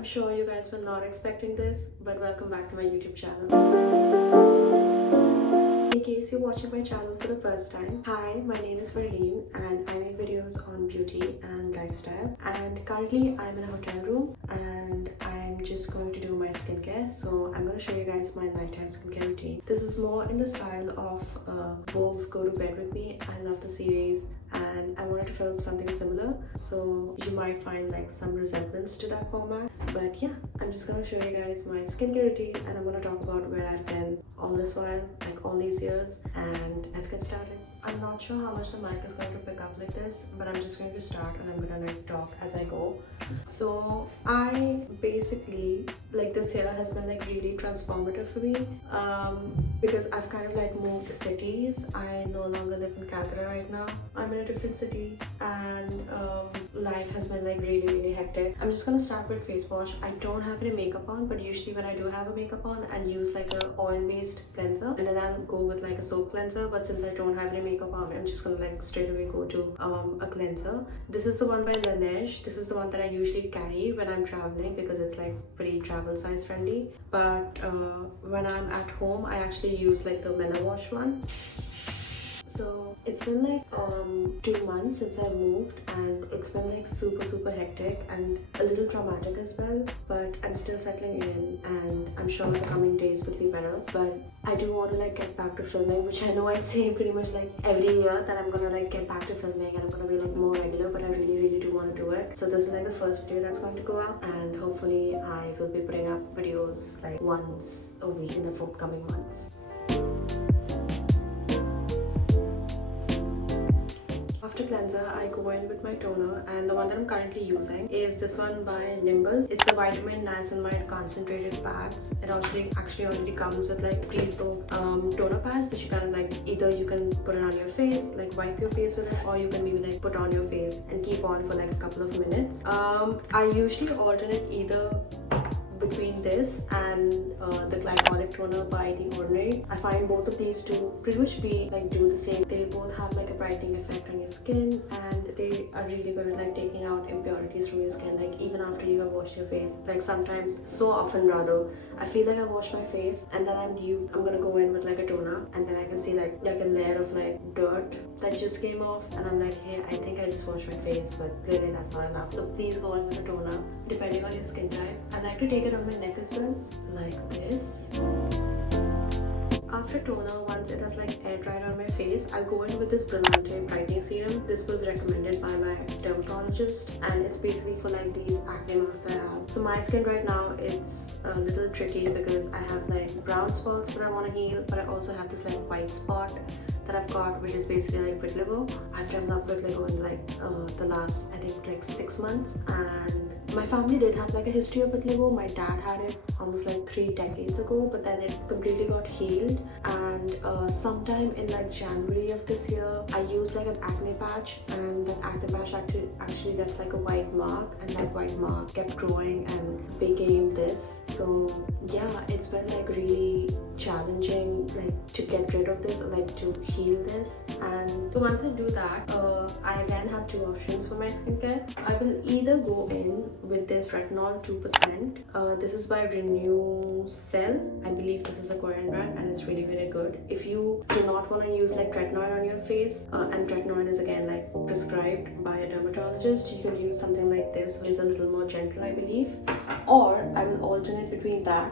I'm sure you guys were not expecting this, but welcome back to my YouTube channel. In case you're watching my channel for the first time, hi, my name is Farheen and I make videos on beauty and lifestyle. And currently I'm in a hotel room and I'm just going to do my skincare. So I'm going to show you guys my nighttime skincare routine. This is more in the style of Vogue's Go to Bed With Me. I love the series and I wanted to film something similar. So you might find like some resemblance to that format. But yeah, I'm just going to show you guys my skincare routine and I'm going to talk about where I've been all this while, like all these years, and let's get started. I'm not sure how much the mic is going to pick up like this, but I'm just going to start and I'm gonna like talk as I go. So I basically, like, this year has been like really transformative for me because I've kind of like moved cities. I no longer live in Calcutta right now. I'm in a different city and life has been like really hectic. I'm just gonna start with face wash. I don't have any makeup on, but usually when I do have a makeup on, I'll use like a oil-based cleanser and then I'll go with like a soap cleanser. But since I don't have any makeup on, I'm just gonna like straight away go to a cleanser. This is the one by Laneige. This is the one that I usually carry when I'm traveling because it's like pretty travel size friendly. But when I'm at home, I actually use like the Mela Wash one. So it's been like 2 months since I moved and it's been like super hectic and a little traumatic as well, but I'm still settling in and I'm sure the coming days will be better. But I do want to like get back to filming, which I know I say pretty much like every year that I'm gonna like get back to filming and I'm gonna be like more regular, but I really do want to do it. So this is like the first video that's going to go out and hopefully I will be putting up videos like once a week in the forthcoming months. After cleanser, I go in with my toner, and the one that I'm currently using is this one by Nimbus. It's the Vitamin Niacinamide Concentrated Pads. It actually already comes with like pre-soaked toner pads that you kind of like, either you can put it on your face, like wipe your face with it, or you can maybe like put on your face and keep on for like a couple of minutes. I usually alternate either between this and the glycolic toner by The Ordinary. I find both of these two pretty much do the same. They both have like a brightening effect on your skin and they are really good at like taking out impurities from your skin, like even after you have washed your face. Like sometimes, so often rather, I feel like I wash my face and then I'm gonna go in with like a toner and then I can see like a layer of like dirt that just came off and I'm like, hey, I think I just washed my face, but clearly that's not enough. So please go in with a toner depending on your skin type. I like to take it on my neck as well, like this. After toner, once it has like air dried on my face, I'll go in with this Brillante brightening serum. This was recommended by my dermatologist and it's basically for like these acne marks that I have. So my skin right now, it's a little tricky because I have like brown spots that I want to heal, but I also have this like white spot that I've got, which is basically like vitiligo. I've developed vitiligo in like the last, I think, like 6 months, and my family did have like a history of vitiligo. My dad had it almost like 3 decades ago, but then it completely got healed. And sometime in like January of this year, I used like an acne patch, and that acne patch actually left like a white mark, and that white mark kept growing and became this. So yeah, it's been like really challenging like to get rid of this or like to heal this. And so once I do that, I again have 2 options for my skincare. I will either go in with this retinol 2%. This is by Renew Cell. I believe this is a Korean brand and it's really good. If you do not want to use like retinoid on your face, and retinoid is again like prescribed by a dermatologist, you can use something like this, which is a little more gentle, I believe. Or I will alternate between that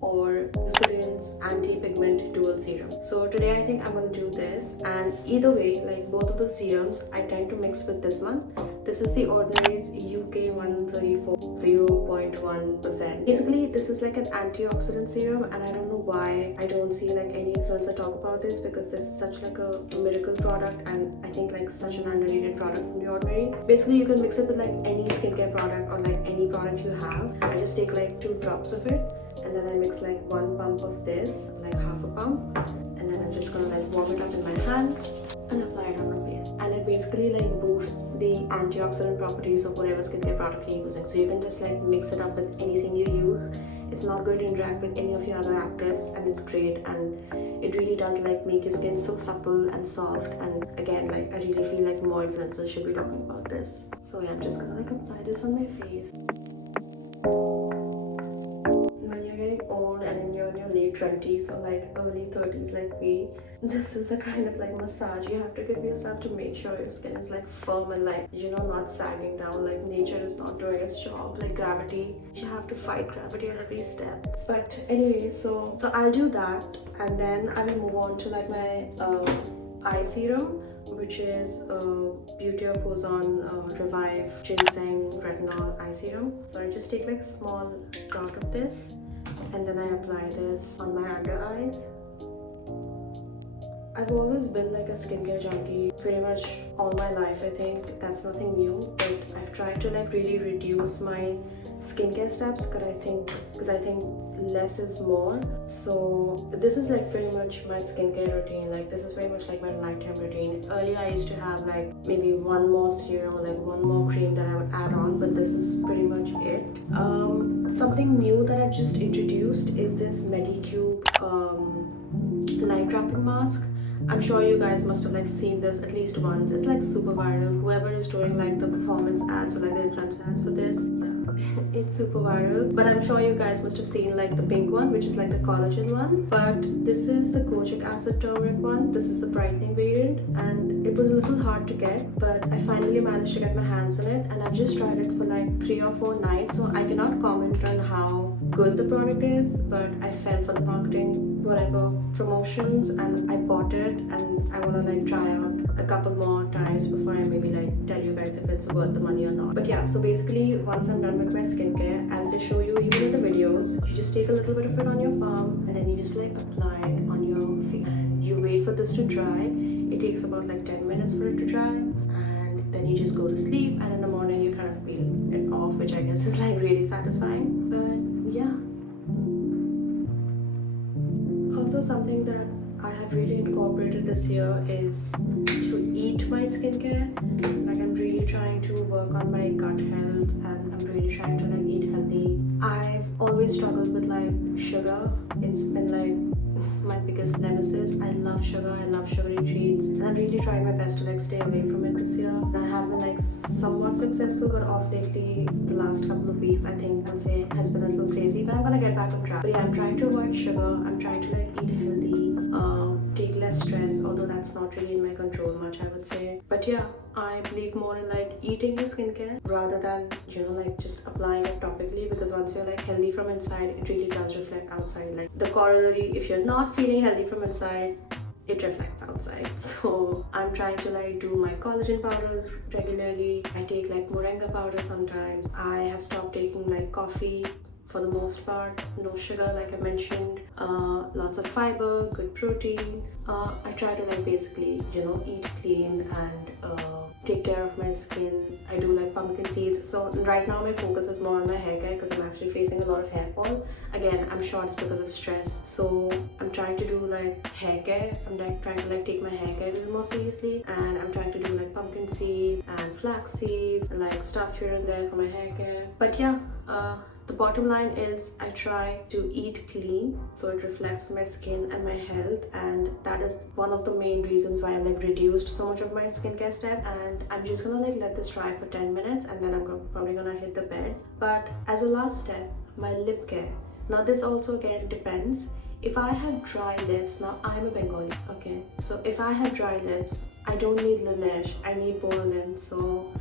or Eucerin's anti-pigment dual serum. So today I think I'm going to do this, and either way, like both of the serums, I tend to mix with this one. This is The Ordinary's UK 134 0.1%. Basically, this is like an antioxidant serum, and I don't know why I don't see like any influencer talk about this, because this is such like a miracle product and I think like such an underrated product from The Ordinary. Basically, you can mix it with like any skincare product or like any product you have. I just take like 2 drops of it and then I mix like 1 pump of this, like half a pump, and then I'm just gonna like warm it up in my hands and apply it on my face. And it basically like boosts the antioxidant properties of whatever skincare product you're using. So you can just like mix it up with anything you use. It's not going to interact with any of your other actives, and it's great, and it really does like make your skin so supple and soft. And again, like I really feel like more influencers should be talking about this. So yeah, I'm just gonna like apply this on my face. late 20s or like early 30s like me, this is the kind of like massage you have to give yourself to make sure your skin is like firm and like, you know, not sagging down. Like nature is not doing its job. Like gravity, you have to fight gravity at every step. But anyway, so I'll do that, and then I will move on to like my eye serum, which is Beauty of Ozone Revive Ginseng Retinol Eye Serum. So I just take like small drop of this, and then I apply this on my under eyes. I've always been like a skincare junkie pretty much all my life. I think that's nothing new, but I've tried to like really reduce my skincare steps because I think less is more. So this is like pretty much my skincare routine. Like this is very much like my nighttime routine. Earlier I used to have like maybe one more serum or like one more cream that I would add on, but this is pretty much it. Something new that I just introduced is this Medicube night wrapping mask. I'm sure you guys must have like seen this at least once. It's like super viral. Whoever is doing like the performance ads or like the influence ads for this, yeah, it's super viral. But I'm sure you guys must have seen like the pink one, which is like the collagen one. But this is the kojic acid turmeric one. This is the brightening variant, and it was a little hard to get, but I finally managed to get my hands on it, and I've just tried it for like 3 or 4 nights. So I cannot comment on how good the product is, but I fell for the marketing whatever promotions and I bought it, and I want to like try out a couple more times before I maybe like tell you guys if it's worth the money or not. But yeah, so basically once I'm done with my skincare, as they show you even in the videos, you just take a little bit of it on your palm and then you just like apply it on your face and you wait for this to dry. It takes about like 10 minutes for it to dry, and then you just go to sleep, and in the morning you kind of peel it off, which I guess is like really satisfying. But yeah, also something that I have really incorporated this year is to eat my skincare. Like I'm really trying to work on my gut health, and I'm really trying to like eat healthy. I've always struggled with like sugar. It's been like my biggest nemesis. I love sugar, I love sugary treats, and I'm really trying my best to like stay away from it this year. And I have been like somewhat successful, but off lately the last couple of weeks I think I'd say has been a little crazy, but I'm gonna get back on track. But yeah, I'm trying to avoid sugar, I'm trying to like eat healthy, take less stress, although that's not really in my control much, I would say. But yeah, I believe more in like eating your skincare rather than, you know, like just applying it topically, because once you're like healthy from inside, it really does reflect outside. Like the corollary, if you're not feeling healthy from inside, it reflects outside. So I'm trying to like do my collagen powders regularly. I take like moringa powder sometimes. I have stopped taking like coffee for the most part, no sugar like I mentioned, lots of fiber, good protein. I try to like basically, you know, eat clean and take care of my skin. I do like pumpkin seeds. So right now my focus is more on my hair care because I'm actually facing a lot of hair fall. Again, I'm sure it's because of stress. So I'm trying to do like hair care. I'm like trying to like take my hair care a little more seriously, and I'm trying to do like pumpkin seeds and flax seeds and like stuff here and there for my hair care. But yeah, the bottom line is I try to eat clean so it reflects my skin and my health, and that is one of the main reasons why I like reduced so much of my skincare step. And I'm just gonna like let this dry for 10 minutes and then I'm probably gonna hit the bed. But as a last step, my lip care. Now this also again depends. If I have dry lips, now I'm a Bengali, okay? So if I have dry lips, I don't need Laneige, I need Borolin. So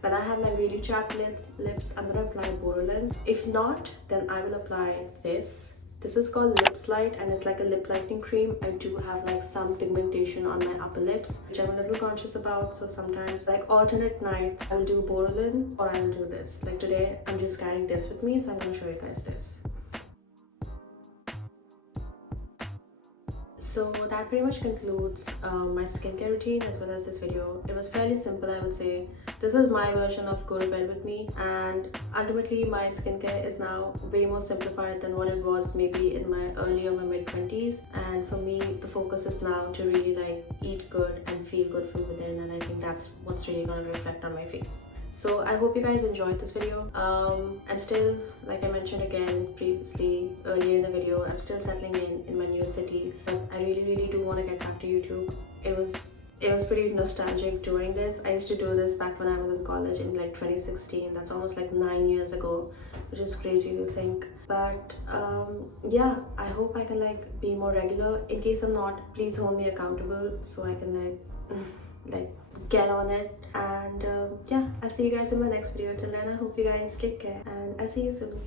when I have my really chapped lips, I'm gonna apply Borolin. If not, then I will apply this. This is called Lip Slide and it's like a lip lightening cream. I do have like some pigmentation on my upper lips, which I'm a little conscious about. So sometimes like alternate nights, I will do Borolin or I will do this. Like today, I'm just carrying this with me, so I'm gonna show you guys this. So that pretty much concludes my skincare routine as well as this video. It was fairly simple, I would say. This is my version of go to bed with me, and ultimately my skincare is now way more simplified than what it was maybe in my early or my mid-20s. And for me, the focus is now to really like eat good and feel good from within, and I think that's what's really going to reflect on my face. So I hope you guys enjoyed this video. I'm still, like I mentioned again previously earlier in the video, I'm still settling in my new city, but I really do want to get back to YouTube. it was pretty nostalgic doing this. I used to do this back when I was in college in like 2016. That's almost like 9 years ago, which is crazy to think. But yeah, I hope I can like be more regular. In case I'm not, please hold me accountable so I can like get on it. And yeah, I'll see you guys in my next video. Till then, I hope you guys take care and I'll see you soon.